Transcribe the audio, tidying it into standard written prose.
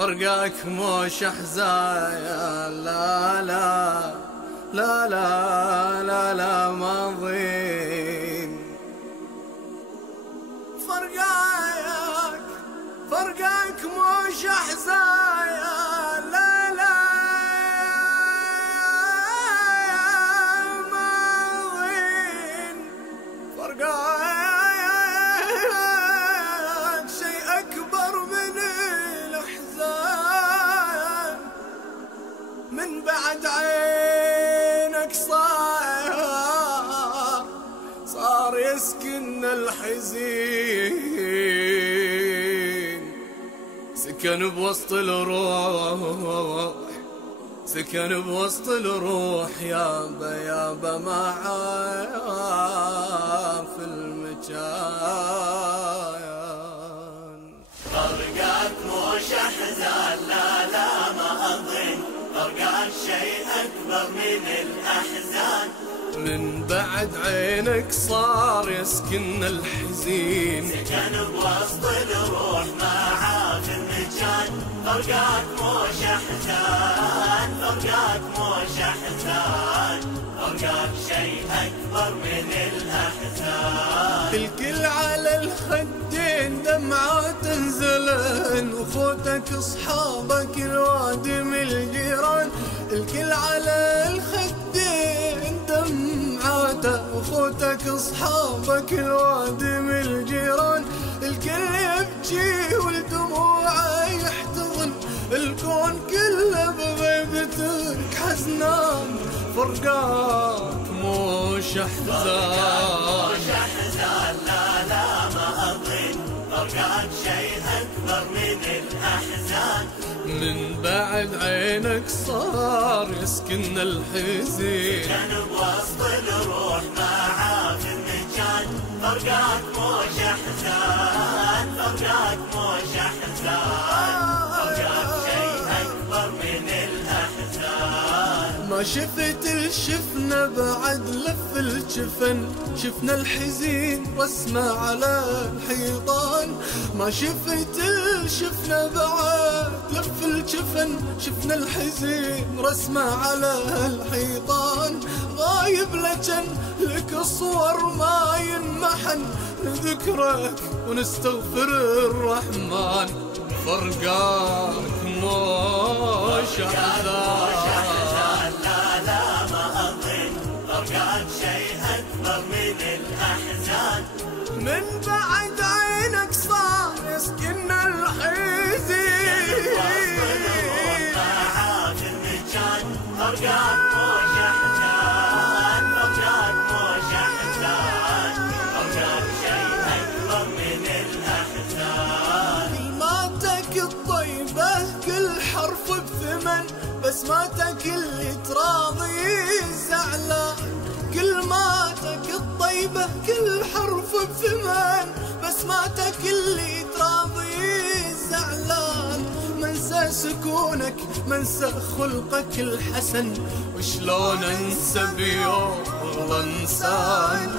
فرقاك موش احزان، لا لا لا لا لا لا ما ضين. فرقاك موش احزان، لا لا ما ضين. فرقاك شيء اكبر من الاحزان، من بعد عينك صار يسكن الحزين. سكن بوسط الروح، سكن بوسط الروح، يابا يابا ما عاف المكان. فرقاك موش احزان، لا لا ما اظن. فرقاك شيء اكبر من الاحزان، من بعد عينك صار يسكن الحزين. سكن بوسط الروح ما عاف المكان. فرقاك موش احزان، فرقاك موش احزان. فرقاك شيء اكبر من الاحزان. الكل على الخدين دمعات تنزلن، وخوتك اصحابك الوادم الجيران. الكل على الخدين دمعاته، وخوتك اصحابك الوادم الجيران. الكل يبكي والدموع يحتضن، الكون كله بغيبتك حزنان. فرقاك موش احزان، لا لا ما اظن. فرقاك شيء اكبر من الاحزان، من بعد عينك صار يسكن الحزين. سكن بوسط الروح ما عاف المكان. فرقاك موش احزان، فرقاك موش احزان. فرقاك شيء اكبر من الاحزان. ما شفت الشفنا بعد لف الجفن، شفنا الحزين رسمه على الحيطان. ما شفت الشفنا بعد لف الجفن، شفنا الحزين رسمه على الحيطان. غايب لجن لك صور ما ينمحن، نذكرك ونستغفر الرحمن. فرقاك موش احزان، لا لا ما اظن. فرقاك شيء اكبر من الاحزان، من بعد عينك صار يسكن الحزين. ما عاف المكان. فرقاك موش احزان، فرقاك موش احزان. فرقاك شيء اكبر من الاحزان. كلماتك الطيبة كل حرف بثمن، بسماتك اللي تراضي الزعلان. كلماتك الطيبة كل حرف بثمن، بسماتك اللي تراضي الزعلان. منسى سكونك، منسى خلقك الحسن، وشلون انسى بيوم والله انسان.